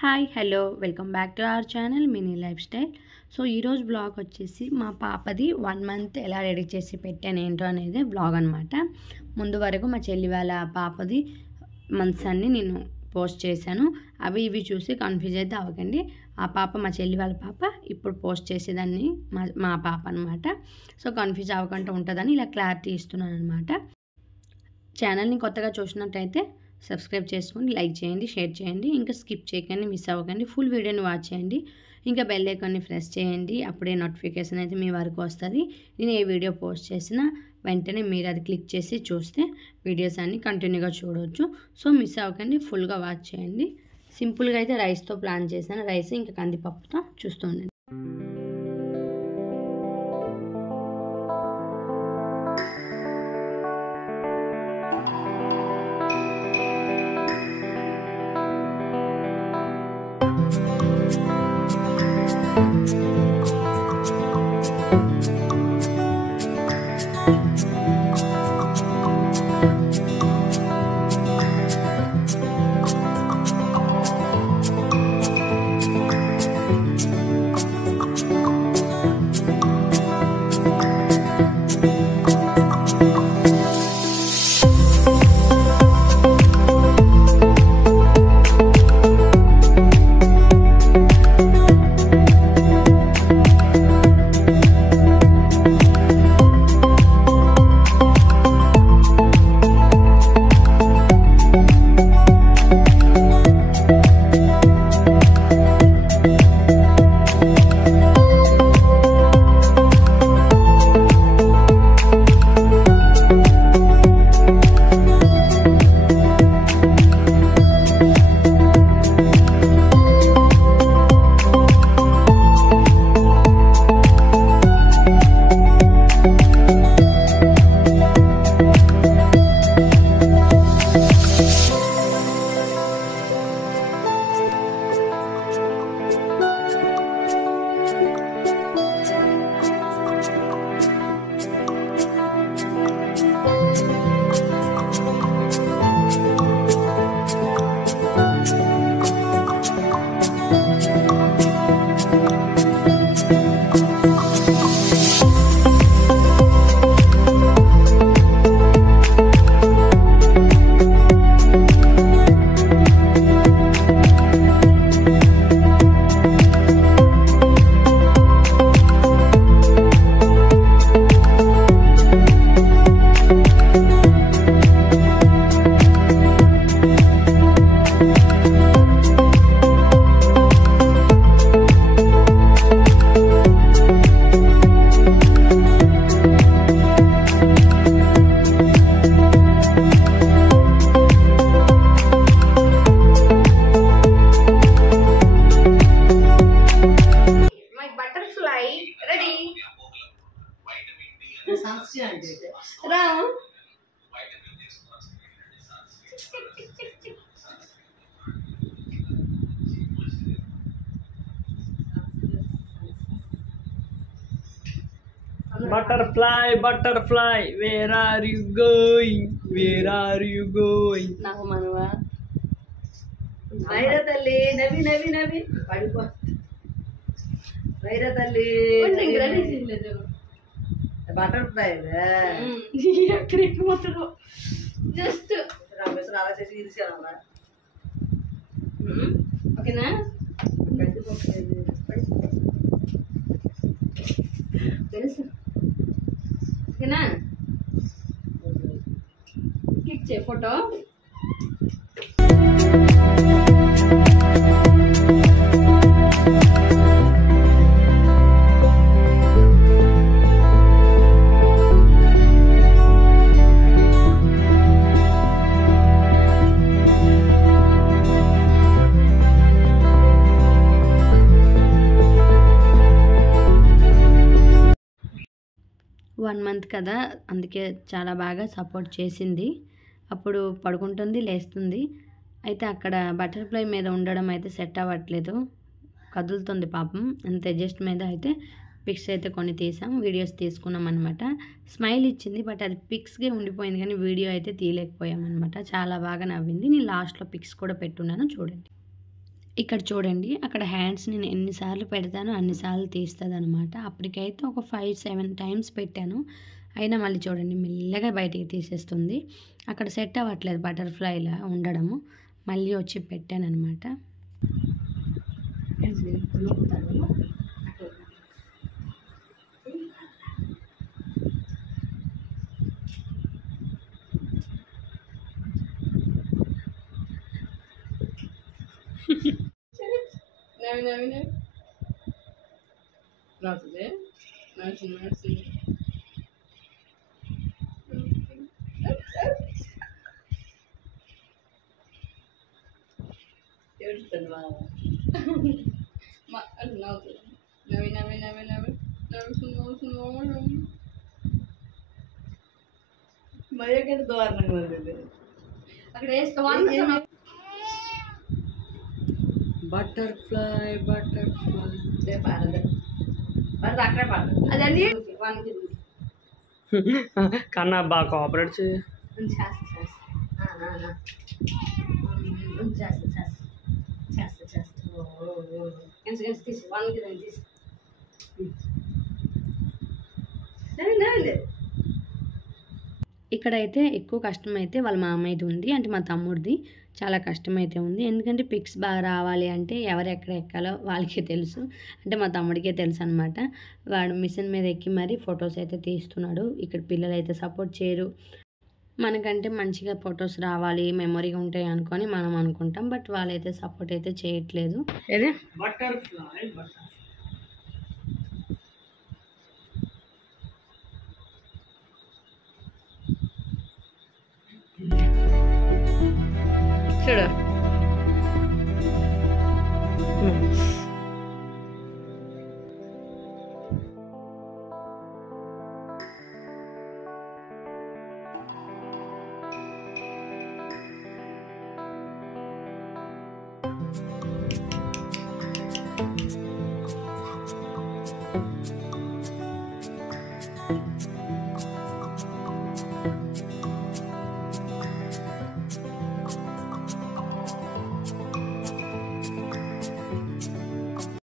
Hi hello welcome back to our channel mini life style. So ఈరోజు blog వచ్చేసి మా పాపది 1 మంత్ ఎలా రెడీ చేసి పెట్టాను ఏంటో అనేది బ్లాగ్ అనమాట. ముందు వరకు మా చెల్లి వాళ్ళ పాపది మంత్స్ అన్నీ నేను పోస్ట్ చేశాను. అవి ఇవి చూసి కన్ఫ్యూజ్ అయితే అవ్వకండి. ఆ పాప మా చెల్లి వాళ్ళ పాప, ఇప్పుడు పోస్ట్ చేసేదాన్ని మా పాప అనమాట. సో కన్ఫ్యూజ్ అవ్వకుండా ఉంటుందని ఇలా క్లారిటీ ఇస్తున్నాను అనమాట. ఛానల్ని కొత్తగా చూసినట్టయితే సబ్స్క్రైబ్ చేసుకోండి, లైక్ చేయండి, షేర్ చేయండి, ఇంకా స్కిప్ చేయకండి, మిస్ అవ్వకండి, ఫుల్ వీడియోని వాచ్ చేయండి, ఇంకా బెల్ ఐకాన్ని ప్రెస్ చేయండి. అప్పుడే నోటిఫికేషన్ అయితే మీ వరకు వస్తుంది. నేను ఏ వీడియో పోస్ట్ చేసినా వెంటనే మీరు అది క్లిక్ చేసి చూస్తే వీడియోస్ అన్నీ కంటిన్యూగా చూడవచ్చు. సో మిస్ అవ్వకండి, ఫుల్గా వాచ్ చేయండి. సింపుల్గా అయితే రైస్తో ప్లాన్ చేశాను. రైస్ ఇంకా కందిపప్పుతో చూస్తూ ఉండండి. Butterfly, butterfly, where are you going? Where are you going? నాకు మనవా వైర తల్లి నవి నవి నవి పడిపో వైర తల్లి బటర్ఫ్లై ఎక్కడికి పోతారో జస్ట్ రామేశ్వర అలా చేసి ఇరిసానమ్మా ఓకేనా. తెలుసు ఓకేనా. క్లిక్ చేయి ఫోటో. వన్ మంత్ కదా, అందుకే చాలా బాగా సపోర్ట్ చేసింది. అప్పుడు పడుకుంటుంది, లేస్తుంది. అయితే అక్కడ బటర్ఫ్లై మీద ఉండడం అయితే సెట్ అవ్వట్లేదు, కదులుతుంది పాపం. అంత అడ్జస్ట్ మీద అయితే పిక్స్ అయితే కొన్ని తీసాం, వీడియోస్ తీసుకున్నాం అనమాట. స్మైల్ ఇచ్చింది, బట్ అది పిక్స్గా ఉండిపోయింది కానీ వీడియో అయితే తీయలేకపోయామన్నమాట. చాలా బాగా నవ్వింది. నేను లాస్ట్లో పిక్స్ కూడా పెట్టున్నాను చూడండి. ఇక్కడ చూడండి, అక్కడ హ్యాండ్స్ నేను ఎన్నిసార్లు పెడతానో అన్నిసార్లు తీస్తుంది అనమాట. అప్పటికైతే ఒక 5-7 టైమ్స్ పెట్టాను, అయినా మళ్ళీ చూడండి మెల్లగా బయటికి తీసేస్తుంది. అక్కడ సెట్ అవ్వట్లేదు బటర్ఫ్లైలా ఉండడము. మళ్ళీ వచ్చి పెట్టాను అనమాట. మర్యాద దారుణంగా ఉంది. అక్కడ వేస్తావా? బటర్ఫ్లై బటర్ఫ్లై పడదు అక్కడే పడదు. అదండి కన్నా బాగా కోఆపరేట్ చేయి. తీసి ఇక్కడైతే ఎక్కువ కష్టమైతే వాళ్ళ మామయ్యది ఉంది, అంటే మా తమ్ముడిది చాలా కష్టమైతే ఉంది. ఎందుకంటే పిక్స్ బాగా రావాలి అంటే ఎవరు ఎక్కడ ఎక్కాలో వాళ్ళకే తెలుసు, అంటే మా తమ్ముడికే తెలుసు అనమాట. వాడు మిషన్ మీద ఎక్కి మరీ ఫొటోస్ అయితే తీస్తున్నాడు. ఇక్కడ పిల్లలు అయితే సపోర్ట్ చేయరు. మనకంటే మంచిగా ఫొటోస్ రావాలి, మెమొరీగా ఉంటాయి అనుకొని మనం అనుకుంటాం, బట్ వాళ్ళైతే సపోర్ట్ అయితే చేయట్లేదు. ఏది బటర్ఫ్లై బటర్ఫ్లై చూడు